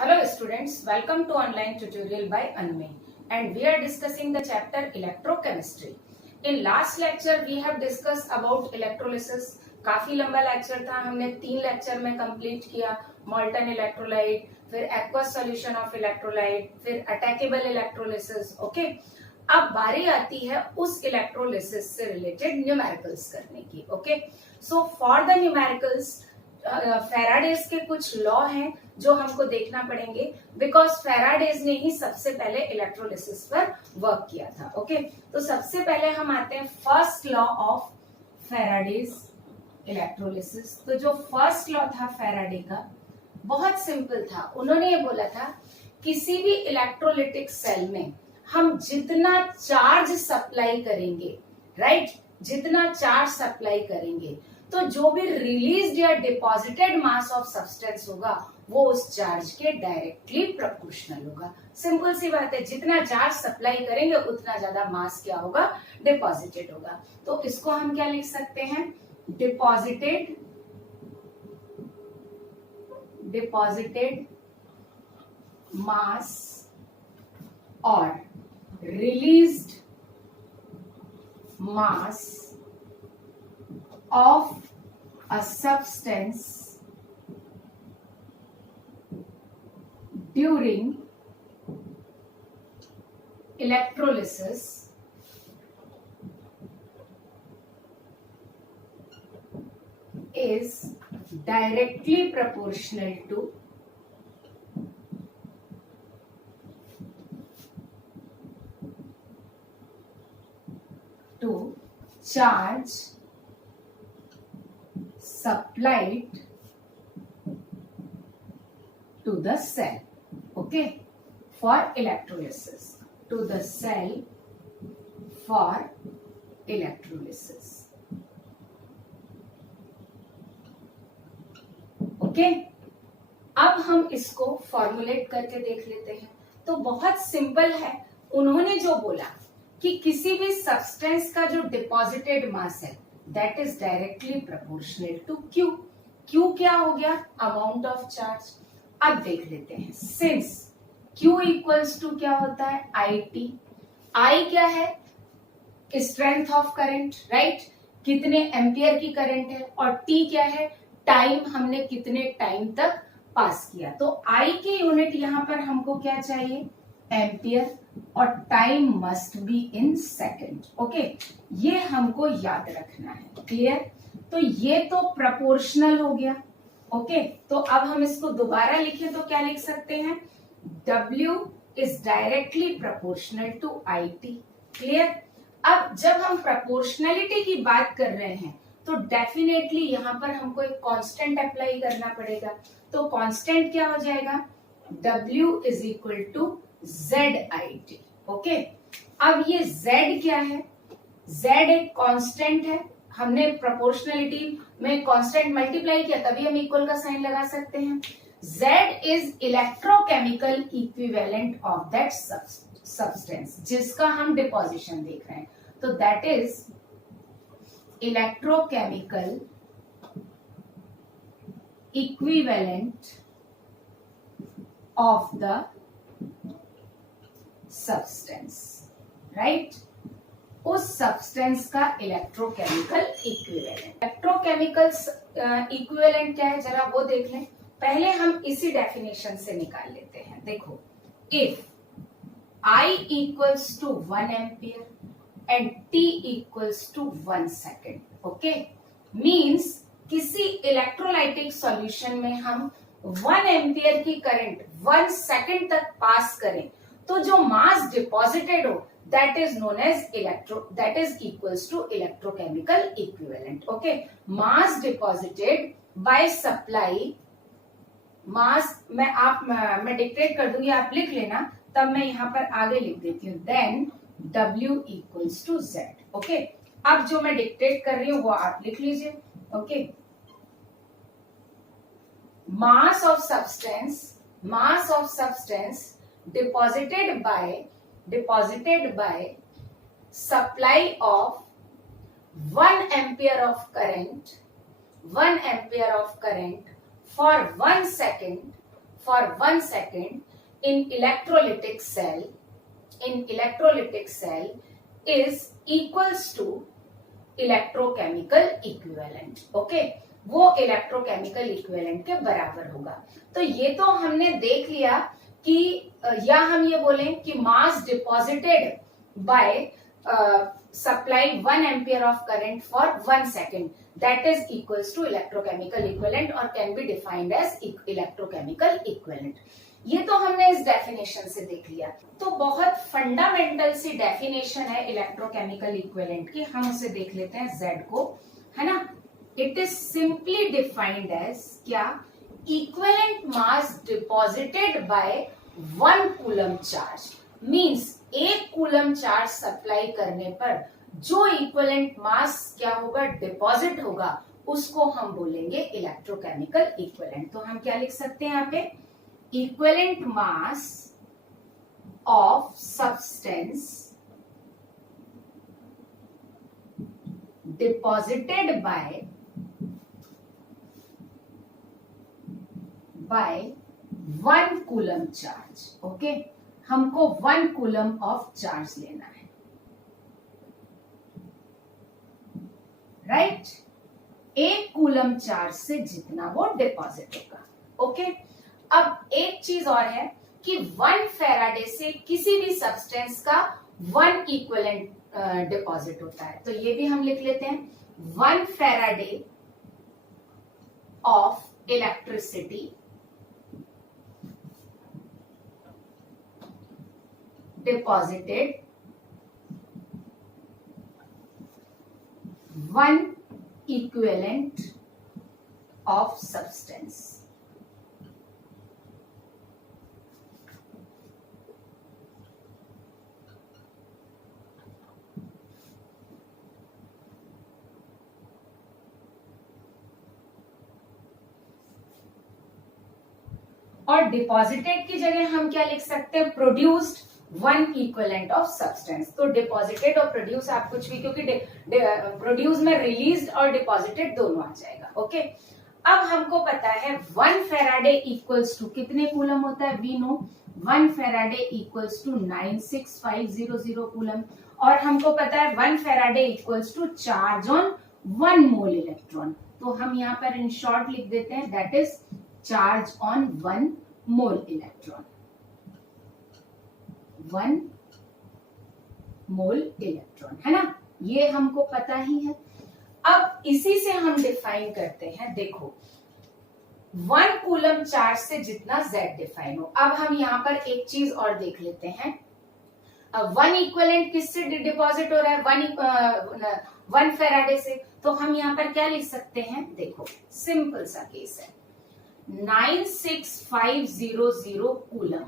Hello students, welcome to online tutorial by Anme and we are discussing the chapter electrochemistry. In last lecture we have discussed about electrolysis. काफी लंबा lecture था, हमने 3 lecture में complete किया. मॉल्टन electrolyte, फिर aqueous solution of electrolyte, फिर attackable electrolysis. Okay, अब बारी आती है उस इलेक्ट्रोलिसिस से रिलेटेड न्यूमेरिकल्स करने की. Okay, so for the numericals Faraday's के कुछ लॉ हैं जो हमको देखना पड़ेंगे बिकॉज फेराडेज ने ही सबसे पहले इलेक्ट्रोलिसिस पर वर्क किया था. ओके, तो सबसे पहले हम आते हैं first law of Faraday's electrolysis. तो जो फर्स्ट लॉ था फेराडे का बहुत सिंपल था. उन्होंने ये बोला था किसी भी इलेक्ट्रोलिटिक सेल में हम जितना चार्ज सप्लाई करेंगे, राइट, जितना चार्ज सप्लाई करेंगे तो जो भी रिलीज्ड या डिपॉजिटेड मास ऑफ सब्सटेंस होगा वो उस चार्ज के डायरेक्टली प्रोपोर्शनल होगा. सिंपल सी बात है, जितना चार्ज सप्लाई करेंगे उतना ज्यादा मास क्या होगा, डिपॉजिटेड होगा. तो इसको हम क्या लिख सकते हैं, डिपॉजिटेड मास और released mass of a substance during electrolysis is directly proportional to charge supplied to the cell. Okay, for electrolysis, to the cell for electrolysis. Okay, अब हम इसको फॉर्मुलेट करके देख लेते हैं. तो बहुत सिंपल है. उन्होंने जो बोला कि किसी भी सब्सटेंस का जो डिपॉजिटेड मास है that is directly proportional to Q. Q क्या हो गया, अमाउंट ऑफ चार्ज. अब देख लेते हैं, सिंस Q इक्वल्स टू क्या होता है, IT. I क्या है, स्ट्रेंथ ऑफ करंट, राइट, कितने एम्पियर की करंट है, और T क्या है, टाइम, हमने कितने टाइम तक पास किया. तो I की यूनिट यहां पर हमको क्या चाहिए, एम्पियर, और time must be in second. Okay, ये हमको याद रखना है. क्लियर. तो ये तो प्रोपोर्शनल हो गया. ओके, तो अब हम इसको दोबारा लिखें तो क्या लिख सकते हैं, W is directly proportional to IT. Clear. अब जब हम प्रोपोर्शनलिटी की बात कर रहे हैं तो डेफिनेटली यहां पर हमको एक कांस्टेंट अप्लाई करना पड़ेगा. तो कांस्टेंट क्या हो जाएगा, W is equal to ZIT. Okay, अब ये Z क्या है, Z एक कांस्टेंट है. हमने प्रोपोर्शनलिटी में कांस्टेंट मल्टीप्लाई किया तभी हम इक्वल का साइन लगा सकते हैं. Z is electrochemical equivalent of that substance जिसका हम डिपोजिशन देख रहे हैं. तो that is electrochemical equivalent of the substance, right, उस सब्सटेंस का इलेक्ट्रोकेमिकल इक्विवेलेंट. इलेक्ट्रोकेमिकल इक्विवेलेंट क्या है जरा वो देख लें. पहले हम इसी डेफिनेशन से निकाल लेते हैं. देखो, if I equals to 1 ampere and T equals to 1 second. Okay, means किसी इलेक्ट्रोलाइटिक सॉल्यूशन में हम 1 एम्पियर की करंट 1 सेकेंड तक पास करें तो जो मास डिपॉजिटेड हो that is known as that is equals to electrochemical equivalent. Okay, mass deposited by supply, mass मैं डिक्टेट कर दूंगी, आप लिख लेना, तब मैं यहां पर आगे लिख देती हूं. Then W equals to Z. Okay, अब जो मैं डिक्टेट कर रही हूं वो आप लिख लीजिए. Okay, mass of substance deposited by supply of 1 ampere of current for 1 second for 1 second in electrolytic cell is equals to electrochemical equivalent. Okay, वो इलेक्ट्रोकेमिकल इक्विवेलेंट के बराबर होगा। तो ये तो हमने देख लिया कि या हम ये बोलें कि mass deposited by supply 1 ampere of current for 1 second, that is equals to electrochemical equivalent और can be defined as electrochemical equivalent. ये तो हमने इस डेफिनेशन से देख लिया। तो बहुत फंडामेंटल सी डेफिनेशन है इलेक्ट्रोकेमिकल इक्विवेलेंट की, हम उसे देख लेते हैं Z को, है ना। It is simply defined as क्या, equivalent mass deposited by 1 coulomb charge. Means 1 coulomb charge supply करने पर जो इक्विवेलेंट मास क्या होगा, डिपॉजिट होगा, उसको हम बोलेंगे इलेक्ट्रोकेमिकल इक्विवेलेंट। तो हम क्या लिख सकते हैं यहाँ पे, equivalent mass of substance deposited by 1 coulomb charge। Okay, हमको 1 coulomb ऑफ चार्ज लेना है, राइट। 1 कूलम चार्ज से जितना वो डिपॉजिट होगा। ओके, अब एक चीज और है कि 1 फेराडे से किसी भी सब्सटेंस का 1 इक्विवेलेंट डिपॉजिट होता है। तो ये भी हम लिख लेते हैं, 1 Faraday of electricity deposited 1 equivalent of substance. और डिपॉजिटेड की जगह हम क्या लिख सकते हैं, प्रोड्यूस्ड 1 इक्विवेलेंट ऑफ सब्सटेंस। तो डिपॉजिटेड और प्रोड्यूस आप कुछ भी, क्योंकि प्रोड्यूस में रिलीज्ड और डिपॉजिटेड दोनों आ जाएगा। ओके, अब हमको पता है 1 फेराडे इक्वल्स टू कितने कूलम होता है, we know 1 Faraday equals to 96500 coulomb, और हमको पता है 1 Faraday equals to charge on 1 mole electron. तो हम यहाँ पर इन शॉर्ट लिख देते हैं, that is charge on 1 mole electron, 1 mole electron, है ना। ये हमको पता ही है। अब इसी से हम डिफाइन करते हैं, देखो 1 कूलम चार्ज से जितना Z डिफाइन हो। अब हम यहाँ पर एक चीज और देख लेते हैं, 1 इक्विवेलेंट किससे डिपॉजिट हो रहा है, 1 फेराडे से। तो हम यहाँ पर क्या लिख सकते हैं, देखो सिंपल सा केस है, 96500 कूलम,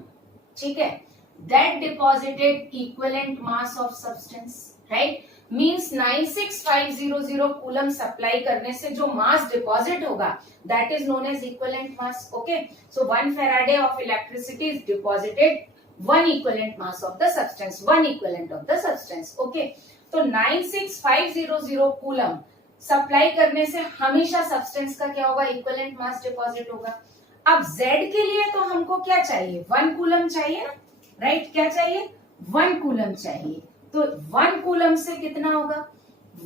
ठीक है, that deposited equivalent mass of substance, right. Means 96500 coulomb supply करने से जो मास डिपॉजिट होगा, that is known as equivalent mass. Okay, so 1 Faraday of electricity is deposited 1 equivalent mass of the substance, 1 equivalent of the substance. Okay, तो 96500 coulomb supply करने से हमेशा substance का क्या होगा, इक्विवेलेंट मास डिपॉजिट होगा। अब Z के लिए तो हमको क्या चाहिए, 1 कूलम चाहिए ना, राइट। क्या चाहिए, 1 कूलम चाहिए। तो 1 कूलम से कितना होगा,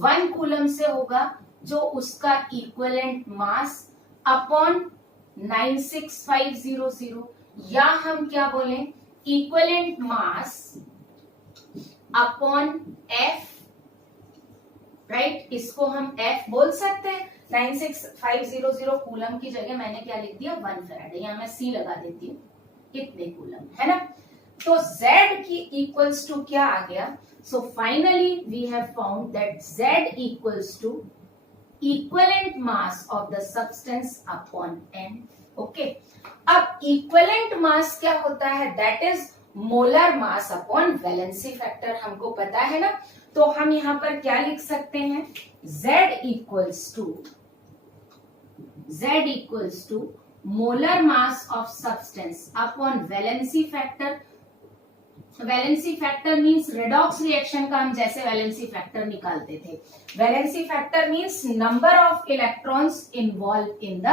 1 कूलम से होगा जो उसका इक्विवेलेंट मास अपॉन 96500, या हम क्या बोलें, equivalent mass upon F, right. इसको हम F बोल सकते हैं। 96500 कूलम की जगह मैंने क्या लिख दिया, 1 फेराडे, यहाँ मैं C लगा देती हूँ, कितने कूलम, है ना। तो Z की इक्वल्स टू क्या आ गया, so finally we have found that Z equals to equivalent mass of the substance upon N। Okay, अब इक्विवेलेंट मास क्या होता है, that is molar mass upon valency factor, हमको पता है ना। तो हम यहां पर क्या लिख सकते हैं, Z equals to molar mass of substance upon valency factor. Valency factor means redox reaction का हम जैसे वैलेंसी फैक्टर निकालते थे। Valency factor means number of electrons involve in the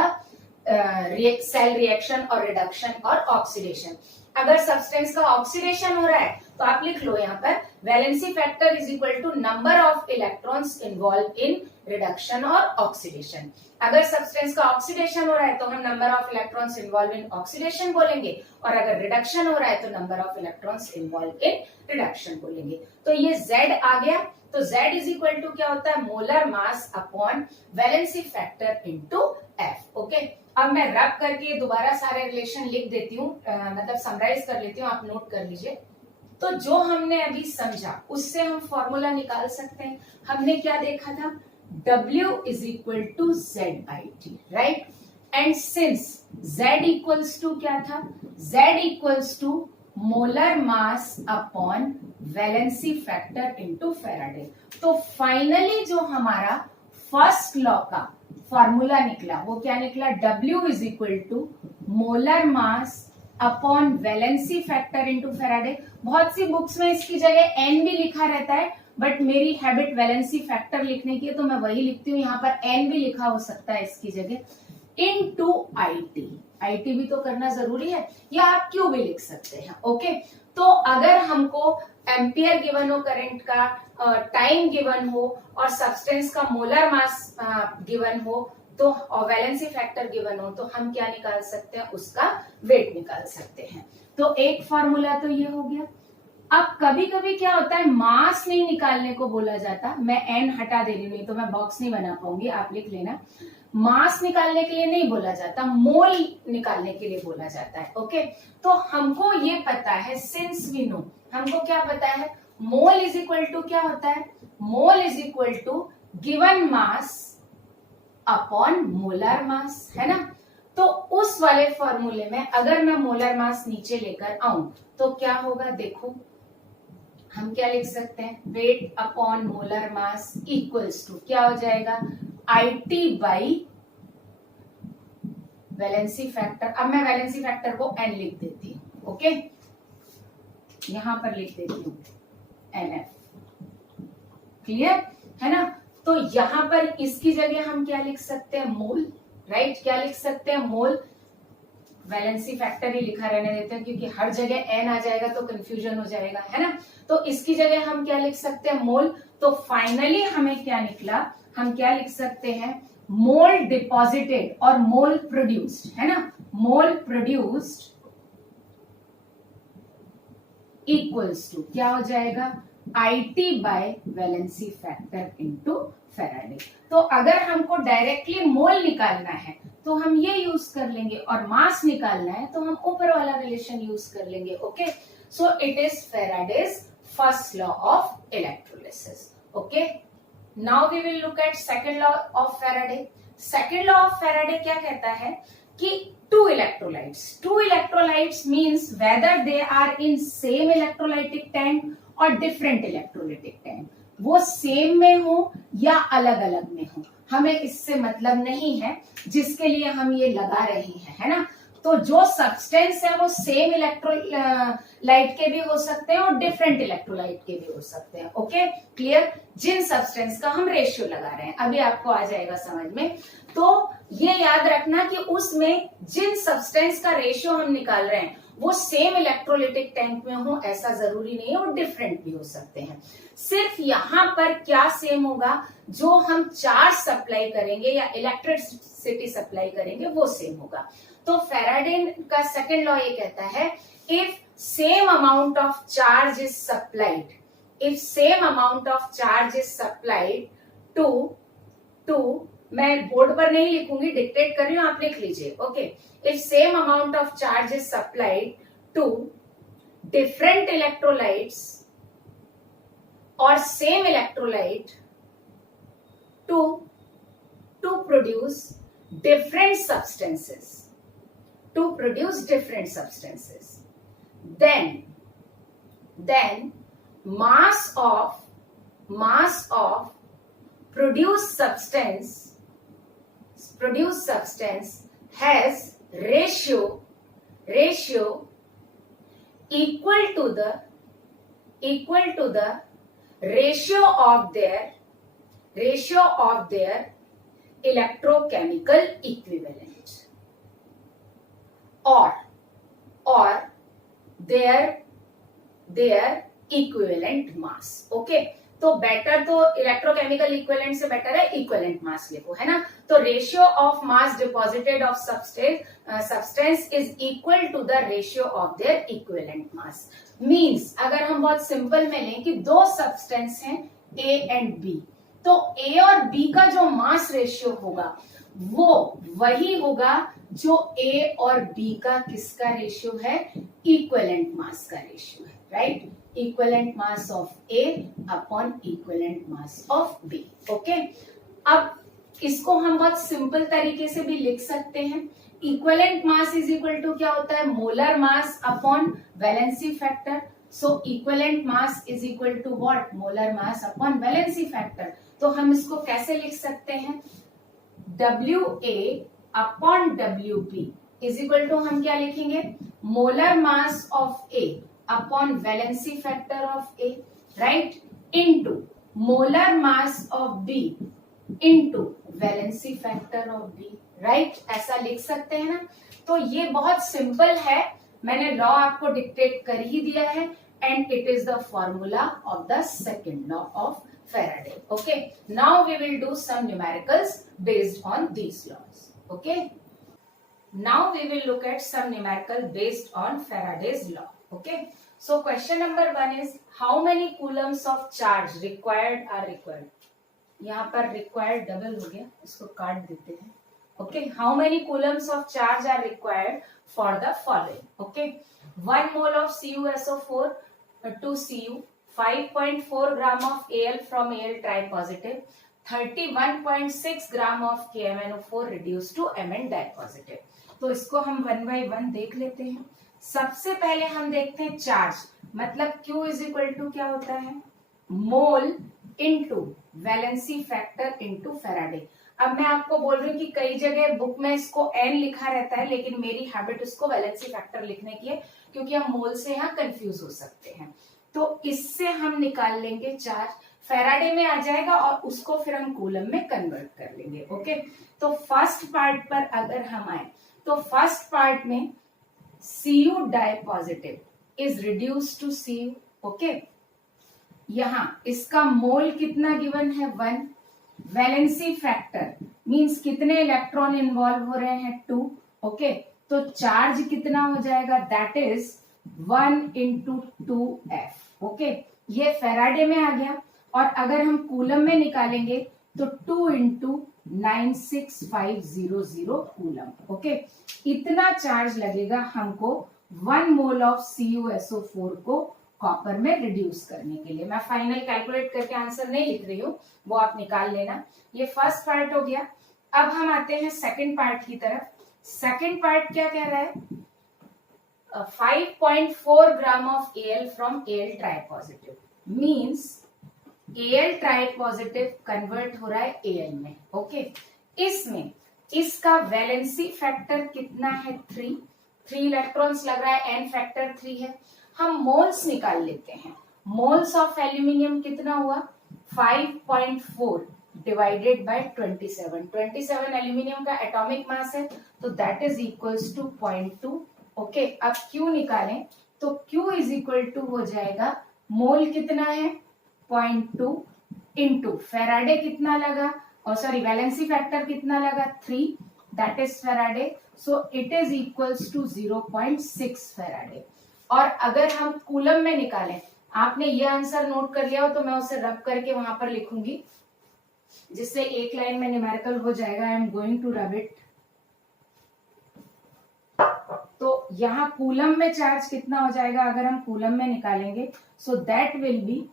cell reaction और रिडक्शन और ऑक्सीडेशन। अगर सब्सटेंस का oxidation हो रहा है तो आप लिख लो यहाँ पर valency factor is equal to number of electrons involve in reduction और ऑक्सीडेशन। अगर सब्सटेंस का ऑक्सीडेशन हो रहा है तो हम number of electrons involve in oxidation बोलेंगे, और अगर रिडक्शन हो रहा है तो number of electrons involve in reduction बोलेंगे। तो ये Z आ गया। तो Z इज इक्वल टू क्या होता है, molar mass upon valency factor into F। Okay, अब मैं रब करके दोबारा सारे रिलेशन लिख देती हूँ, मतलब समराइज कर लेती हूँ, आप नोट कर लीजिए। तो जो हमने अभी समझा उससे हम फॉर्मूला निकाल सकते हैं। हमने क्या देखा था, W is equal to Z by T, right. And since Z equals to क्या था, Z equals to molar mass upon valency factor into Faraday. तो फाइनली जो हमारा फर्स्ट लॉ का फॉर्मूला निकला वो क्या निकला, W is equal to molar mass upon valency factor into Faraday. बहुत सी बुक्स में इसकी जगह N भी लिखा रहता है, बट मेरी हैबिट वैलेंसी फैक्टर लिखने की है तो मैं वही लिखती हूँ। यहाँ पर N भी लिखा हो सकता है इसकी जगह, इनटू IT। IT भी तो करना जरूरी है, या आप Q भी लिख सकते हैं। ओके, तो अगर हमको एम्पियर गिवन हो करंट का, टाइम गिवन हो और सब्सटेंस का मोलर मास गिवन हो, तो और वैलेंसी फैक्टर गिवन हो, तो हम क्या निकाल सकते हैं, उसका वेट निकाल सकते हैं। तो एक फॉर्मूला तो ये हो गया। अब कभी कभी क्या होता है, मास नहीं निकालने को बोला जाता, मैं N हटा दे रही हूँ नहीं तो मैं बॉक्स नहीं बना पाऊंगी, आप लिख लेना। मास निकालने के लिए नहीं बोला जाता, मोल निकालने के लिए बोला जाता है। ओके, तो हमको ये पता है, सिंस वी नो, हमको क्या पता है, मोल इज इक्वल टू क्या होता है, mole is equal to given mass upon molar mass, है ना। तो उस वाले फॉर्मूले में अगर मैं मोलर मास नीचे लेकर आऊं तो क्या होगा, देखो हम क्या लिख सकते हैं, weight upon molar mass equals to क्या हो जाएगा, IT बाई वैलेंसी फैक्टर। अब मैं वैलेंसी फैक्टर को N लिख देती हूँ। ओके, यहां पर लिख देती हूँ NF। क्लियर है ना। तो यहां पर इसकी जगह हम क्या लिख सकते हैं, मोल, राइट। क्या लिख सकते हैं, मोल। वैलेंसी फैक्टर ही लिखा रहने देते हैं क्योंकि हर जगह N आ जाएगा तो कंफ्यूजन हो जाएगा, है ना। तो इसकी जगह हम क्या लिख सकते हैं, मोल। तो फाइनली हमें क्या निकला, हम क्या लिख सकते हैं, मोल डिपॉजिटेड और मोल प्रोड्यूस्ड, है ना। मोल प्रोड्यूस्ड इक्वल्स टू क्या हो जाएगा, IT bye valency factor into Faraday. तो अगर हमको डायरेक्टली मोल निकालना है तो हम ये यूज कर लेंगे, और मास निकालना है तो हम ऊपर वाला रिलेशन यूज कर लेंगे। Okay, so it is Faraday's first law of electrolysis. Okay, now we will look at second law of Faraday. Second law of Faraday क्या कहता है कि two electrolytes means whether they are in same electrolytic tank or different electrolytic tank, वो same में हो या अलग अलग में हो, हमें इससे मतलब नहीं है, जिसके लिए हम ये लगा रहे हैं, है ना। तो जो सब्सटेंस है वो सेम इलेक्ट्रोलाइट के भी हो सकते हैं और डिफरेंट इलेक्ट्रोलाइट के भी हो सकते हैं। Okay, clear. जिन सब्सटेंस का हम रेशियो लगा रहे हैं, अभी आपको आ जाएगा समझ में। तो ये याद रखना कि उसमें जिन सब्सटेंस का रेशियो हम निकाल रहे हैं वो सेम इलेक्ट्रोलिटिक टैंक में हो ऐसा जरूरी नहीं है, वो डिफरेंट भी हो सकते हैं। सिर्फ यहाँ पर क्या सेम होगा, जो हम चार्ज सप्लाई करेंगे या इलेक्ट्रिसिटी सप्लाई करेंगे वो सेम होगा। तो फैराडे का सेकंड लॉ ये कहता है, if same amount of charge is supplied, if same amount of charge is supplied to मैं बोर्ड पर नहीं लिखूंगी, डिक्टेट कर रही हूं, आप लिख लीजिए। Okay, if same amount of charge is supplied to different electrolytes और same electrolyte to produce different substances, to produce different substances, then mass of produced substance has ratio equal to the ratio of their electrochemical equivalent. or their equivalent mass. Okay, तो better तो electrochemical equivalent से better है equivalent mass लिखो, है ना. तो ratio of mass deposited of substance is equal to the ratio of their equivalent mass. Means अगर हम बहुत सिंपल में लें कि दो सब्सटेंस हैं ए एंड बी, तो ए और बी का जो मास रेशियो होगा वो वही होगा जो ए और बी का किसका रेशियो है, इक्विवेलेंट मास का रेशियो है, right. Equivalent mass of A upon equivalent mass of B. Okay, अब इसको हम बहुत सिंपल तरीके से भी लिख सकते हैं. Equivalent mass is equal to क्या होता है, molar mass upon valency factor. So equivalent mass is equal to what, molar mass upon valency factor. तो हम इसको कैसे लिख सकते हैं, WA upon WB is equal to हम क्या लिखेंगे, molar mass of A upon valency factor of A, right, into molar mass of B into valency factor of B, right. ऐसा लिख सकते हैं ना. तो ये बहुत सिंपल है, मैंने लॉ आपको डिक्टेट कर ही दिया है, and it is the formula of the second law of Faraday. Okay, now we will do some numericals based on these laws. Okay, now we will look at some numerical based on Faraday's law. Okay, so question number 1 is how many coulombs of charge required are required. यहाँ पर required double हो गया, इसको काट देते हैं. Okay, how many coulombs of charge are required for the following. Okay, 1 mole of CuSO4 to Cu, 5.4 gram of Al from Al tripositive, 31.6 gram of KMnO4 reduced to Mn dipositive. तो इसको हम one by one देख लेते हैं. सबसे पहले हम देखते हैं चार्ज, मतलब Q इज इक्वल टू क्या होता है, mole into valency factor into Faraday. अब मैं आपको बोल रही हूँ कि कई जगह बुक में इसको N लिखा रहता है, लेकिन मेरी हैबिट इसको वैलेंसी फैक्टर लिखने की है, क्योंकि हम मोल से यहाँ कंफ्यूज हो सकते हैं. तो इससे हम निकाल लेंगे चार्ज, फेराडे में आ जाएगा और उसको फिर हम कूलम में कन्वर्ट कर लेंगे. ओके, तो फर्स्ट पार्ट पर अगर हम आए तो फर्स्ट पार्ट में Cu dipositive is reduce to Cu. Okay, यहां इसका मोल कितना गिवन है, 1. वैलेंसी फैक्टर मींस कितने इलेक्ट्रॉन इन्वॉल्व हो रहे हैं, 2. ओके, तो चार्ज कितना हो जाएगा, that is 1 into 2F. Okay, ये फेराडे में आ गया, और अगर हम कूलम में निकालेंगे तो 2 into 96500 कूलम. ओके, इतना चार्ज लगेगा हमको 1 मोल ऑफ CuSO4 को कॉपर में रिड्यूस करने के लिए. मैं फाइनल कैलकुलेट करके आंसर नहीं लिख रही हूँ, वो आप निकाल लेना. ये फर्स्ट पार्ट हो गया. अब हम आते हैं सेकंड पार्ट की तरफ. सेकंड पार्ट क्या कह रहा है, 5.4 gram of Al from Al tripositive means Al tripositive convert हो रहा है Al में. ओके, इसमें इसका वैलेंसी फैक्टर कितना है, 3 इलेक्ट्रॉन्स लग रहा है, N फैक्टर 3 है. हम मोल्स निकाल लेते हैं. मोल्स ऑफ एल्यूमिनियम कितना हुआ, 5.4 डिवाइडेड बाय 27 एल्यूमिनियम का एटॉमिक मास है, तो that is equals to 0.2. Okay, अब Q निकालें तो Q इज इक्वल टू हो जाएगा, मोल कितना है 0.2 इंटू फेराडे कितना लगा, और सॉरी वैलेंसी फैक्टर कितना लगा, 3, that is Faraday. So it is equals to 0.6 Faraday. और अगर हम कूलम में निकालें, आपने ये आंसर नोट कर लिया हो तो मैं उसे रब करके वहां पर लिखूंगी, जिससे एक लाइन में न्यूमेरिकल हो जाएगा. I am going to rub it. तो यहाँ कूलम में चार्ज कितना हो जाएगा, अगर हम कूलम में निकालेंगे, सो that will B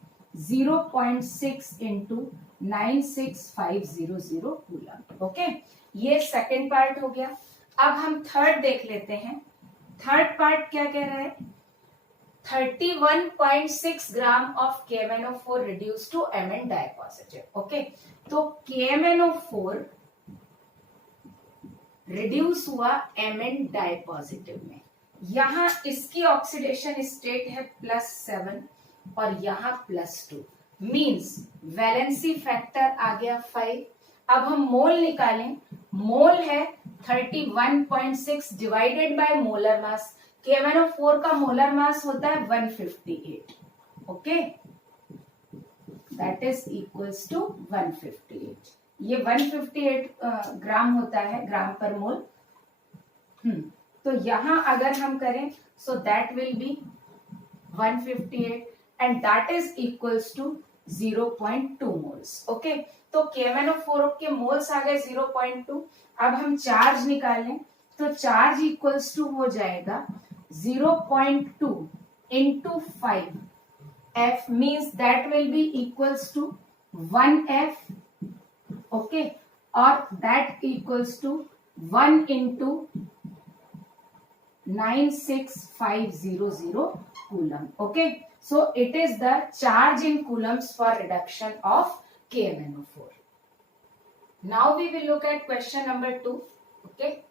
0.6 into 96500 coulomb. Okay, ये सेकेंड पार्ट हो गया. अब हम थर्ड देख लेते हैं. थर्ड पार्ट क्या कह रहा है, 31.6 gram of KMnO4 reduce to Mn dipositive. Okay, तो KMnO4 रिड्यूस हुआ Mn डाइपॉजिटिव में. यहां इसकी ऑक्सीडेशन स्टेट है +7 और यहां +2, मींस वैलेंसी फैक्टर आ गया 5. अब हम मोल निकालें, मोल है 31.6 divided by molar mass. KMnO4 का मोलर मास होता है 158, okay, that is equals to 158। ये 158 ग्राम होता है, ग्राम पर मोल। तो यहां अगर हम करें so that will be 158 and that is equals to 0.2 moles, okay. तो KMnO4 के मोल्स आ गए 0.2। अब हम चार्ज निकालें तो चार्ज इक्वल्स टू हो जाएगा 0.2 into 5 F means that will be equals to 1F, okay, or that equals to 1 into 96500 coulomb, okay. So it is the charge in coulombs for reduction of KMnO4. Now we will look at question number 2, okay.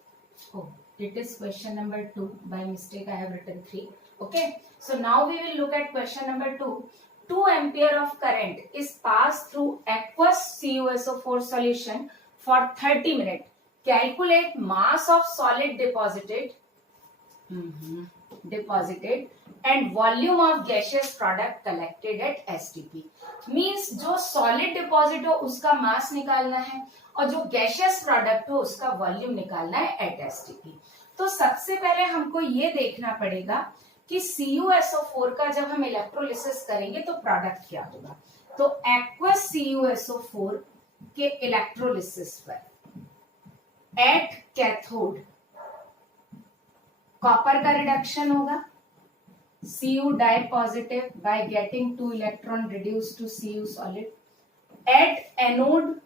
Oh, it is question number 2. By mistake I have written 3. Okay. So now we will look at question number 2. 2 ampere of current is passed through aqueous CuSO4 solution for 30 minutes. Calculate mass of solid deposited and volume of gaseous product collected at STP. Means जो solid deposit हो उसका mass निकालना है और जो gaseous product हो उसका volume निकालना है at STP। तो सबसे पहले हमको ये देखना पड़ेगा कि CuSO4 का जब हम इलेक्ट्रोलिसिस करेंगे तो प्रोडक्ट क्या होगा। तो एक्वस CuSO4 के इलेक्ट्रोलिसिस पर एट कैथोड कॉपर का रिडक्शन होगा, Cu di positive by getting 2 electron reduce to Cu solid. At anode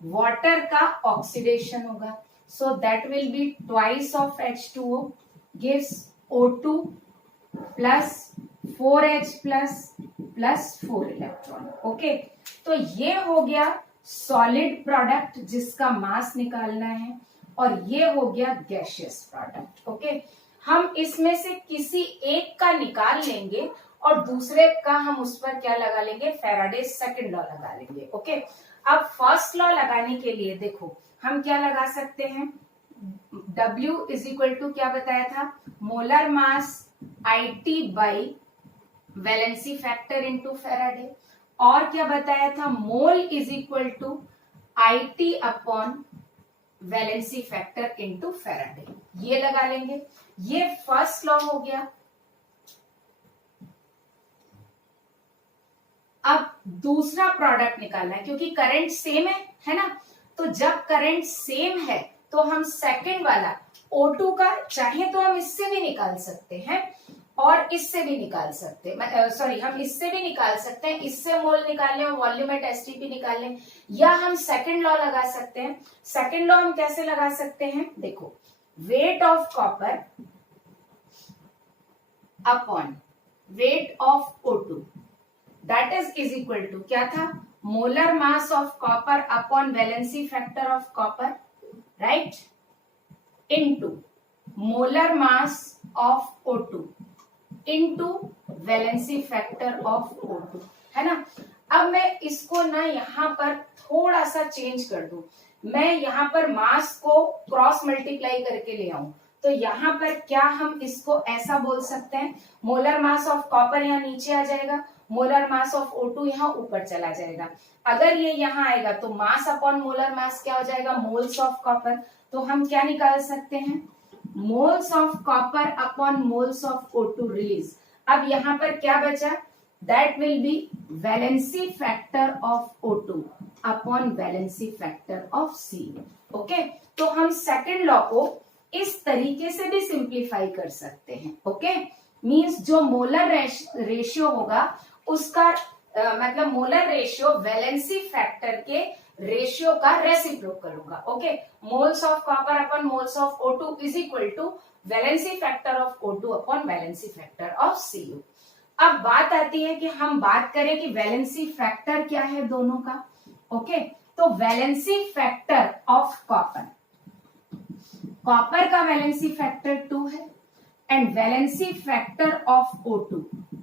water का ऑक्सीडेशन होगा, so that will be twice of H2O gives O2 plus 4H plus 4 electron, okay. तो ये हो गया solid product जिसका मास निकालना है और ये हो गया गैसियस प्रोडक्ट, ओके। हम इसमें से किसी एक का निकाल लेंगे और दूसरे का हम उस पर क्या लगा लेंगे, फैराडे सेकंड लॉ लगा लेंगे, ओके। अब फर्स्ट लॉ लगाने के लिए देखो हम क्या लगा सकते हैं, W इज इक्वल टू क्या बताया था, molar mass IT by valency factor into Faraday, और क्या बताया था, mole is equal to IT upon valency factor into Faraday. ये लगा लेंगे, ये फर्स्ट लॉ हो गया। अब दूसरा प्रोडक्ट निकालना है क्योंकि करंट सेम है ना, तो जब करंट सेम है तो हम सेकंड वाला O2 का चाहे तो हम इससे भी निकाल सकते हैं और इससे भी निकाल सकते हैं, सॉरी हम इससे भी निकाल सकते हैं, इससे मोल निकाल लें और वॉल्यूम एट STP निकाल लें, या हम सेकंड लॉ लगा सकते हैं। सेकंड लॉ हम कैसे लगा सकते हैं, देखो weight of copper upon weight of O2 that is equal to क्या था, molar mass of copper upon valency factor of copper, right, into molar mass of O2 into valency factor of O2, है ना। अब मैं इसको ना यहाँ पर थोड़ा सा चेंज कर दूं, मैं यहाँ पर मास को क्रॉस मल्टीप्लाई करके ले आऊं, तो यहाँ पर क्या हम इसको ऐसा बोल सकते हैं, मोलर मास ऑफ कॉपर यहाँ नीचे आ जाएगा, मोलर मास ऑफ O2 यहाँ ऊपर चला जाएगा। अगर ये यहाँ आएगा तो मास अपॉन मोलर मास क्या हो जाएगा, मोल्स ऑफ कॉपर। तो हम क्या निकाल सकते हैं, moles of copper upon moles of O2 release. अब यहाँ पर क्या बचा, that will B valency factor of O2 upon valency factor of Cu, okay. तो हम सेकंड लॉ को इस तरीके से भी सिंप्लीफाई कर सकते हैं, ओके। मींस जो मोलर रेशियो होगा उसका मतलब मोलर रेशियो वैलेंसी फैक्टर के रेशियो का रेसिप्रोकल होगा, okay. Moles of copper upon moles of O2 is equal to valency factor of O2 upon valency factor of Cu। अब बात आती है कि हम बात करें कि वैलेंसी फैक्टर क्या है दोनों का, ओके। तो valency factor of copper, copper का वैलेंसी फैक्टर 2 है and valency factor of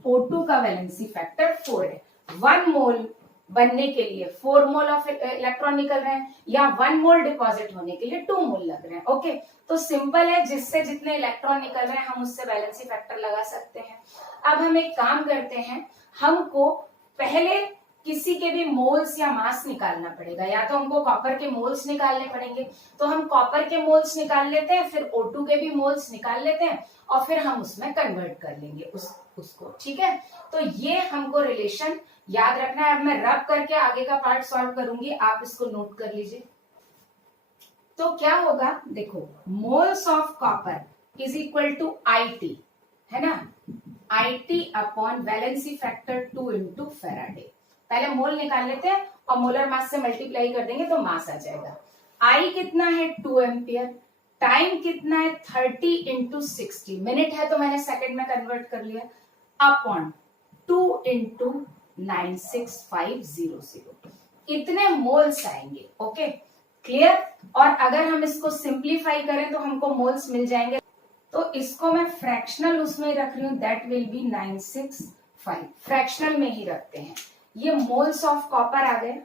O2 का वैलेंसी फैक्टर 4 है। 1 मोल बनने के लिए 4 मोल ऑफ इलेक्ट्रॉन निकल रहे हैं, या 1 मोल डिपॉजिट होने के लिए 2 मोल लग रहे हैं। ओके, तो सिंपल है, जिससे जितने इलेक्ट्रॉन निकल रहे हैं हम उससे वैलेंसी फैक्टर लगा सकते हैं। अब हम एक काम करते हैं, हमको पहले किसी के भी मोल्स या मास निकालना पड़ेगा, या तो हमको कॉपर के मोल्स निकालने पड़ेंगे, तो हम कॉपर के मोल्स निकाल लेते हैं, फिर O2 के भी मोल्स निकाल लेते हैं और फिर हम उसमें कन्वर्ट कर लेंगे उसको। ठीक है, तो ये हमको रिलेशन याद रखना है। अब मैं रब करके आगे का पार्ट सॉल्व करूंगी, आप इसको नोट कर लीजिए। तो क्या होगा, देखो, moles of copper is equal to IT, है ना, IT upon valency factor 2 into Faraday. पहले मोल निकाल लेते हैं और मोलर मास से मल्टीप्लाई कर देंगे तो मास आ जाएगा। I कितना है 2 एम्पियर, टाइम कितना है 30 इंटू 60, मिनट है तो मैंने सेकंड में कन्वर्ट कर लिया, अपॉन 2 इंटू 96500, इतने मोल्स आएंगे। Okay, clear. और अगर हम इसको सिंप्लीफाई करें तो हमको मोल्स मिल जाएंगे, तो इसको मैं फ्रैक्शनल उसमें रख रही हूं, दैट विल बी 965, फ्रैक्शनल में ही रखते हैं। ये मोल्स ऑफ कॉपर आ गए।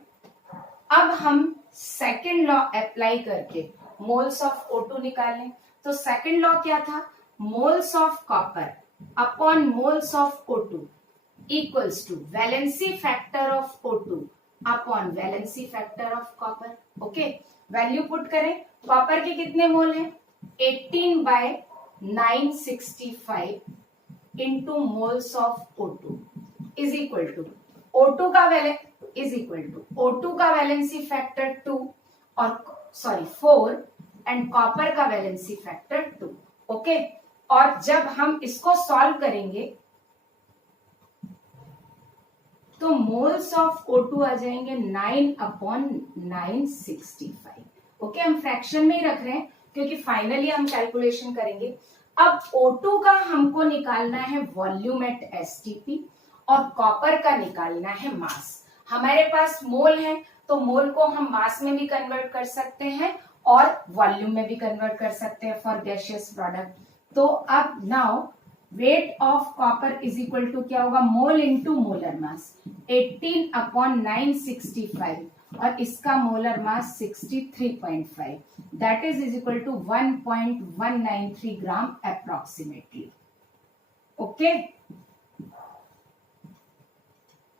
अब हम सेकंड लॉ अप्लाई करके मोल्स ऑफ O2 निकालें, तो सेकंड लॉ क्या था, moles of copper upon moles of O2 equals to valency factor of O2 upon valency factor of copper. Okay, value put करें, copper के कितने मोल हैं 18/965 into moles of O2 is equal to O2 का valency factor 2 और 4 and copper का valency factor 2। ओके, और जब हम इसको सॉल्व करेंगे तो मोल्स ऑफ O2 आ जाएंगे 9/965। ओके, हम फ्रैक्शन में ही रख रहे हैं क्योंकि फाइनली हम कैलकुलेशन करेंगे। अब O2 का हमको निकालना है वॉल्यूम एट STP और कॉपर का निकालना है मास। हमारे पास मोल है तो मोल को हम मास में भी कन्वर्ट कर सकते हैं और वॉल्यूम में भी कन्वर्ट कर सकते हैं फॉर गैसियस प्रोडक्ट। तो अब now weight of copper is equal to क्या होगा, मोल इंटू मोलर मास 18/965 और इसका molar mass 63.5, that is equal to 1.193 gram approximately. Okay,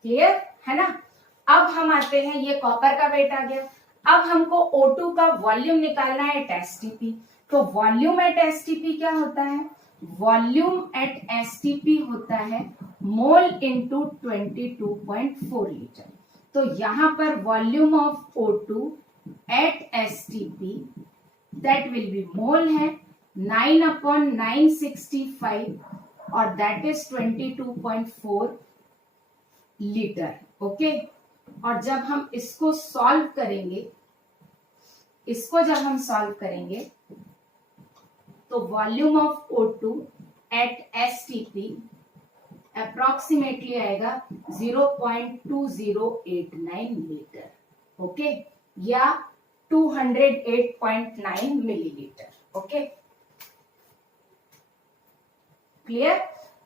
clear है ना। अब हम आते हैं, ये कॉपर का वेट आ गया। अब हमको O2 का वॉल्यूम निकालना है एट STP। तो वॉल्यूम एट STP क्या होता है, वॉल्यूम एट STP होता है मोल इंटू 22.4 लीटर। तो यहां पर volume of O2 at STP that will be, mole है 9/965 और दैट इज 22.4 लीटर। ओके, और जब हम इसको सॉल्व करेंगे, तो volume of O2 at STP approximately आएगा 0.2089 लीटर। ओके, या 208.9 मिलीलीटर। Okay, clear.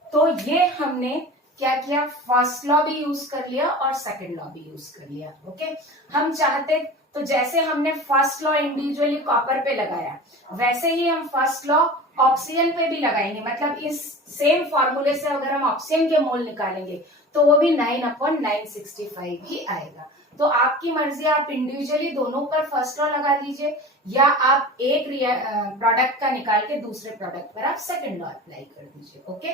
तो ये हमने क्या किया, फर्स्ट लॉ भी यूज कर लिया और सेकंड लॉ भी यूज कर लिया। ओके, हम चाहते तो जैसे हमने फर्स्ट लॉ इंडिविजुअली कॉपर पे लगाया वैसे ही हम फर्स्ट लॉ ऑक्सीजन पे भी लगाएंगे। मतलब इस सेम फॉर्मूले से अगर हम ऑक्सीजन के मोल निकालेंगे तो वो भी 9/965 ही आएगा। तो आपकी मर्जी, आप इंडिविजुअली दोनों पर फर्स्ट लॉ लगा दीजिए या आप एक प्रोडक्ट का निकाल के दूसरे प्रोडक्ट पर आप सेकंड लॉ अप्लाई कर दीजिए। Okay,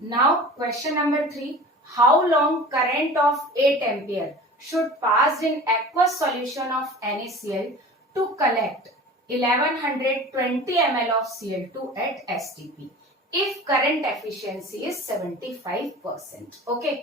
now question number 3, how long current of 8 ampere should pass in aqueous solution of NaCl to collect 1120 ml of Cl2 at STP if current efficiency is 75%। Okay,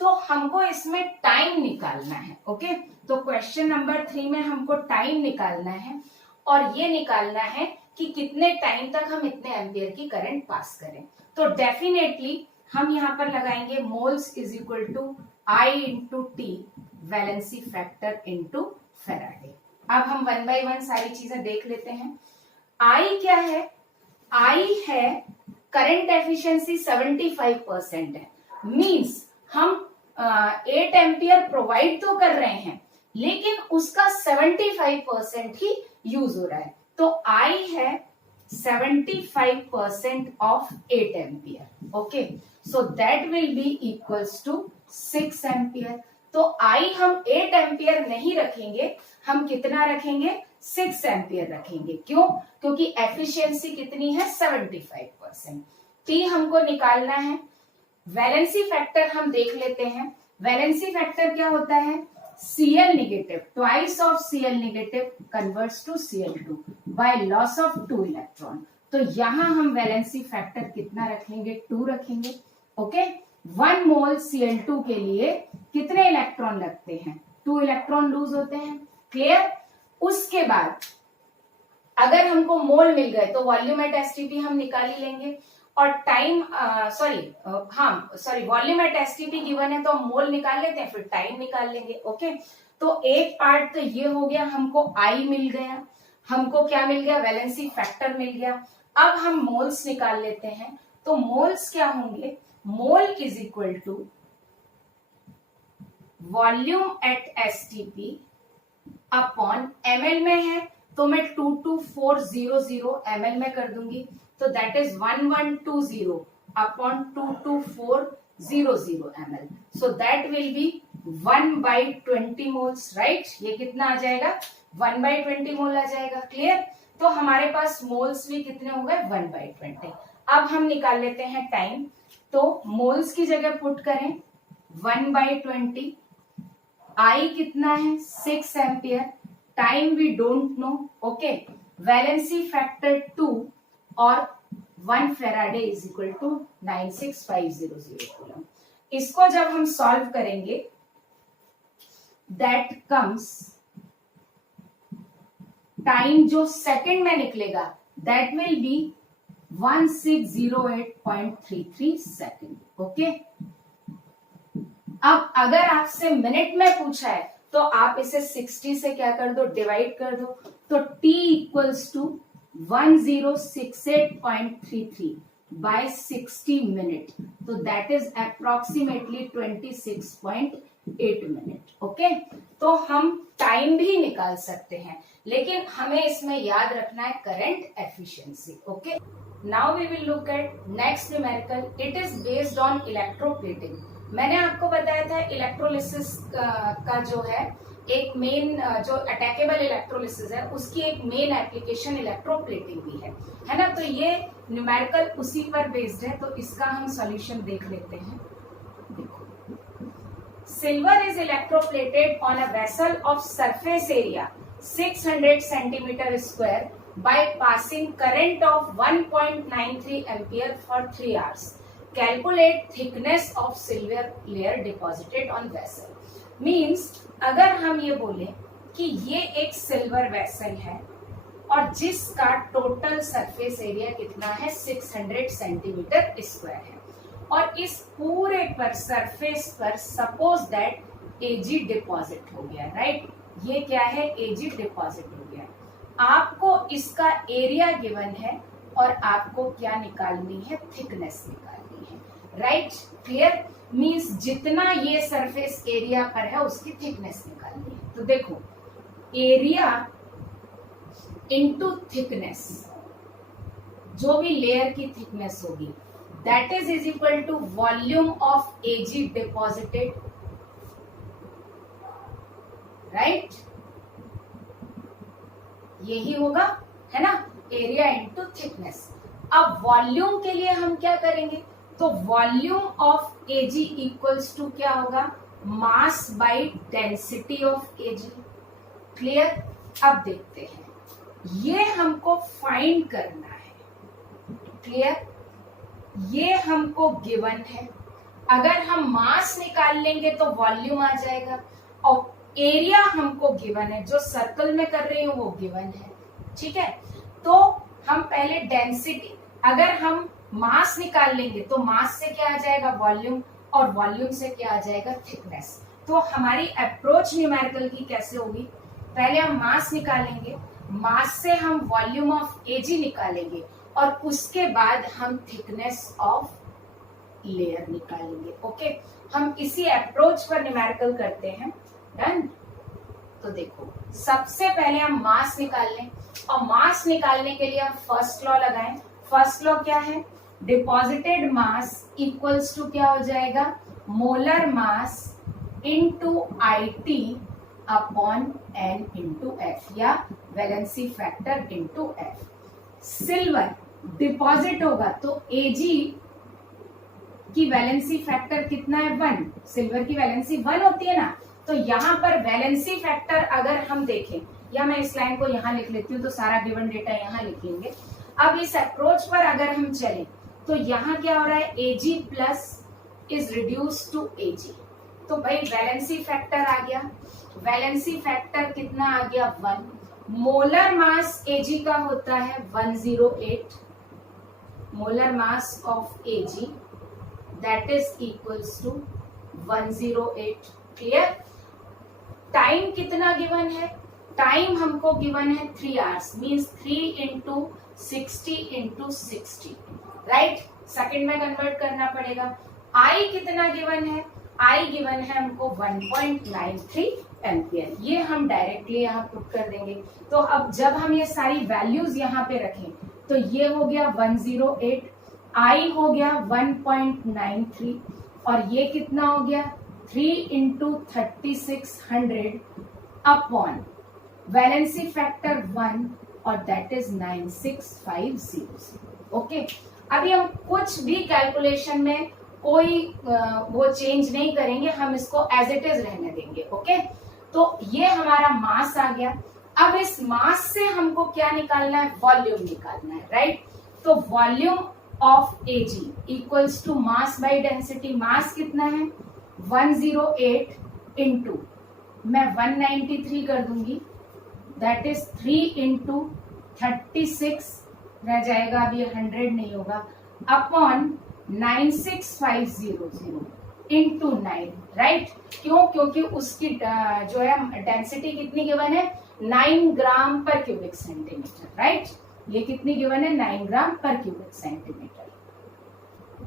तो हमको इसमें time निकालना है। Okay, तो question number 3 में हमको time निकालना है और ये निकालना है कि कितने टाइम तक हम इतने एम्पियर की करंट पास करें। तो डेफिनेटली हम यहाँ पर लगाएंगे moles is equal to I into T valency factor into Faraday. अब हम 1 by 1 सारी चीजें देख लेते हैं। I क्या है, I है करंट एफिशिएंसी 75% है, मींस हम 8 एम्पियर प्रोवाइड तो कर रहे हैं, लेकिन उसका 75% ही यूज हो रहा है। तो I है 75% of 8 ampere. Okay, so that will be equals to 6 ampere. तो I हम 8 एम्पियर नहीं रखेंगे, हम कितना रखेंगे? 6 एम्पियर रखेंगे। क्यों? क्योंकि एफिशिएंसी कितनी है? 75%। T हमको निकालना है। वैलेंसी फैक्टर हम देख लेते हैं। वैलेंसी फैक्टर क्या होता है? Cl negative, twice of Cl negative converts to Cl2 by loss of 2 electron. तो यहां हम वैलेंसी फैक्टर कितना रखेंगे? 2 रखेंगे। ओके, 1 मोल Cl2 के लिए कितने इलेक्ट्रॉन लगते हैं? 2 इलेक्ट्रॉन लूज होते हैं। क्लियर? उसके बाद अगर हमको मोल मिल गए तो वॉल्यूम एट एसटीपी हम निकाल ही लेंगे, और time volume at STP given है तो हम मोल निकाल लेते हैं, फिर टाइम निकाल लेंगे। ओके, तो एक पार्ट तो ये हो गया, हमको आई मिल गया, हमको क्या मिल गया? वैलेंसी फैक्टर मिल गया। अब हम मोल्स निकाल लेते हैं। तो मोल्स क्या होंगे? Mole is equal to volume at STP upon ml में है तो मैं 22400 ml में कर दूंगी, तो that is 1120 upon 22400 ml। So that will B 1/20 moles, right? ये कितना आ जाएगा? 1/20 मोल आ जाएगा। क्लियर? तो हमारे पास मोल्स भी कितने हो गए? 1/20। अब हम निकाल लेते हैं टाइम। तो मोल्स की जगह पुट करें 1/20, आई कितना है? 6 ampere, time we don't know. Okay, valency factor 2 और 1 Faraday is equal to 96500 coulomb. इसको जब हम सॉल्व करेंगे, दैट कम्स, टाइम जो सेकंड में निकलेगा that will be 1608.33 second. Okay, अब अगर आपसे मिनट में पूछा है तो आप इसे 60 से क्या कर दो? डिवाइड कर दो। तो T equals to 1068.33 by 60 minute, तो that is approximately 26.8 minute. Okay, तो हम टाइम भी निकाल सकते हैं, लेकिन हमें इसमें याद रखना है current efficiency. Okay, now we will look at next numerical. It is based on electroplating. मैंने आपको बताया था इलेक्ट्रोलिसिस का जो है एक मेन, जो अटैकेबल इलेक्ट्रोलिसिस है उसकी एक मेन एप्लीकेशन इलेक्ट्रोप्लेटिंग भी है ना? तो ये न्यूमेरिकल उसी पर बेस्ड है, तो इसका हम सॉल्यूशन देख लेते हैं। देखो, silver is electroplated on a vessel of surface area 600 centimetre square by passing current of 1.93 ampere for 3 hours. Calculate thickness of silver layer deposited on vessel। Means अगर हम ये बोले कि ये एक सिल्वर वेसल है और जिसका टोटल सरफेस एरिया कितना है? 600 सेंटीमीटर स्क्वायर है, और इस पूरे पर सरफेस पर सपोज दैट Ag डिपॉजिट हो गया, राइट? ये क्या है? Ag डिपॉजिट हो गया। आपको इसका एरिया गिवन है और आपको क्या निकालनी है? थिकनेस निकालनी है, राइट? क्लियर? मींस जितना ये सरफेस एरिया पर है उसकी थिकनेस निकालनी है। तो देखो, एरिया इनटू थिकनेस, जो भी लेयर की थिकनेस होगी that is equal to volume of Ag deposited, right? यही होगा, है ना? Area into thickness. अब वॉल्यूम के लिए हम क्या करेंगे? तो volume of Ag equals to क्या होगा? Mass by density of Ag। Clear? अब देखते हैं, ये हमको फाइंड करना है। क्लियर? ये हमको गिवन है। अगर हम मास निकाल लेंगे तो वॉल्यूम आ जाएगा, और एरिया हमको गिवन है, जो सर्कल में कर रही हूं वो गिवन है। ठीक है, तो हम पहले डेंसिटी, अगर हम मास निकाल लेंगे तो मास से क्या आ जाएगा? वॉल्यूम, और वॉल्यूम से क्या आ जाएगा? थिकनेस। तो हमारी अप्रोच न्यूमेरिकल की कैसे होगी? पहले हम मास निकालेंगे, मास से हम वॉल्यूम ऑफ Ag निकालेंगे, और उसके बाद हम थिकनेस ऑफ लेयर निकालेंगे। ओके, हम इसी अप्रोच पर न्यूमेरिकल करते हैं। डन। तो देखो, सबसे पहले हम मास निकाल लें, और मास निकालने के लिए हम फर्स्ट लॉ लगाएं। फर्स्ट लॉ क्या है? डिपॉजिटेड मास इक्वल्स टू क्या हो जाएगा? Molar mass into IT upon N into F, या valency factor into F। Silver deposit होगा तो Ag की वैलेंसी फैक्टर कितना है? 1। सिल्वर की वैलेंसी 1 होती है ना, तो यहाँ पर वैलेंसी फैक्टर अगर हम देखें, या मैं इस लाइन को यहाँ लिख लेती हूँ तो सारा गिवन डेटा यहाँ लिख लेंगे। अब इस अप्रोच पर अगर हम चलें तो यहाँ क्या हो रहा है? Ag plus is reduce to Ag, तो भाई वैलेंसी फैक्टर आ गया। वैलेंसी फैक्टर कितना आ गया? 1। मोलर मास Ag का होता है 108, molar mass of Ag that is equals to 108। Clear? Time कितना गिवन है? टाइम हमको गिवन है 3 hours, means 3 into 60 into 60, right? Second में कन्वर्ट करना पड़ेगा। आई कितना गिवन है? आई गिवन है हमको 1.93 एम्पियर। ये हम डायरेक्टली यहाँ पुट कर देंगे। तो अब जब हम ये सारी वैल्यूज यहाँ पे रखें तो ये हो गया 108, आई हो गया 1.93, और ये कितना हो गया? 3 इंटू 3600 अपॉन वैलेंसी फैक्टर 1, और दैट इज 96500। ओके, अभी हम कुछ भी कैलकुलेशन में कोई वो चेंज नहीं करेंगे, हम इसको एज इट इज रहने देंगे। ओके, तो ये हमारा मास आ गया। अब इस मास से हमको क्या निकालना है? वॉल्यूम निकालना है, राइट? तो volume of Ag equals to mass by density. Mass कितना है? 108 इंटू, मैं 193 कर दूंगी, दैट इज 3 इंटू 36 रह जाएगा, अब ये 100 नहीं होगा, अपॉन 96500 इंटू 9, राइट? क्यों? क्योंकि उसकी जो है डेंसिटी कितनी गिवन है? 9 ग्राम पर क्यूबिक सेंटीमीटर, राइट? ये कितनी गिवन है? 9 ग्राम पर क्यूबिक सेंटीमीटर।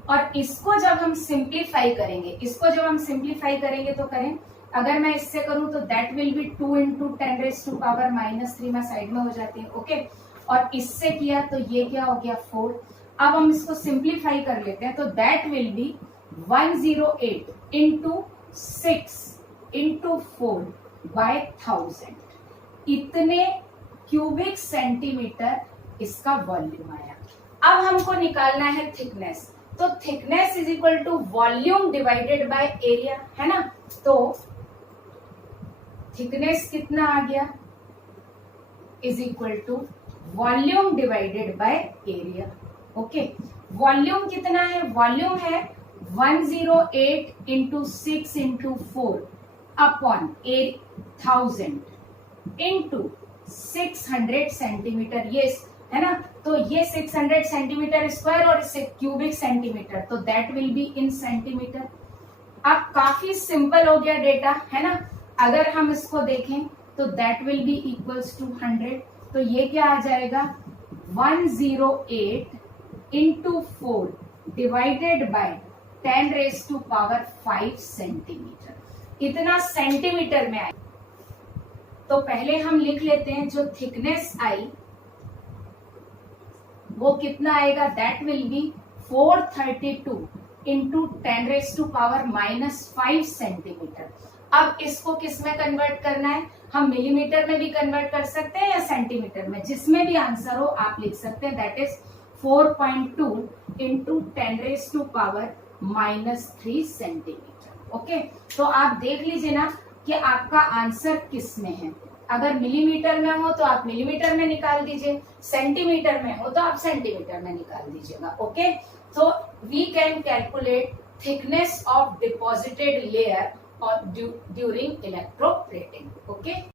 और इसको जब हम सिंप्लीफाई करेंगे, इसको जब हम सिंप्लीफाई करेंगे तो करें, अगर मैं इससे करूं तो दैट विल बी 2 इंटू 10⁻³ में साइड में हो जाती है। ओके, और इससे किया तो ये क्या हो गया? 4। अब हम इसको सिंप्लीफाई कर लेते हैं तो that will be 108 into 6 into 4 by 1000। इतने क्यूबिक सेंटीमीटर इसका वॉल्यूम आया। अब हमको निकालना है थिकनेस, तो thickness is equal to volume divided by area, है ना? तो थिकनेस कितना आ गया? Is equal to volume divided by area. Okay, volume कितना है? वॉल्यूम है 108 into 6 into 4 upon 1000 into 600 centimetre, ये है ना? तो ये 600 सेंटीमीटर स्क्वायर और क्यूबिक सेंटीमीटर, तो that will be in centimetre. अब काफी सिंपल हो गया डेटा, है ना? अगर हम इसको देखें तो that will be equals to 100, तो ये क्या आ जाएगा? 108 इंटू 4 डिवाइडेड बाय 10⁵ सेंटीमीटर। इतना सेंटीमीटर में आए। तो पहले हम लिख लेते हैं, जो थिकनेस आई वो कितना आएगा? That will B 432 into 10⁻⁻5 centimetre. अब इसको किस में कन्वर्ट करना है? हम मिलीमीटर में भी कन्वर्ट कर सकते हैं या सेंटीमीटर में, जिसमें भी आंसर हो आप लिख सकते हैं। That is 4.2 into 10⁻³ centimetre. Okay, तो आप देख लीजिए ना कि आपका आंसर किस में है। अगर मिलीमीटर में हो तो आप मिलीमीटर में निकाल दीजिए, सेंटीमीटर में हो तो आप सेंटीमीटर में निकाल दीजिएगा। ओके, तो we can calculate thickness of deposited layer और ड्यूरिंग इलेक्ट्रोप्लेटिंग। ओके।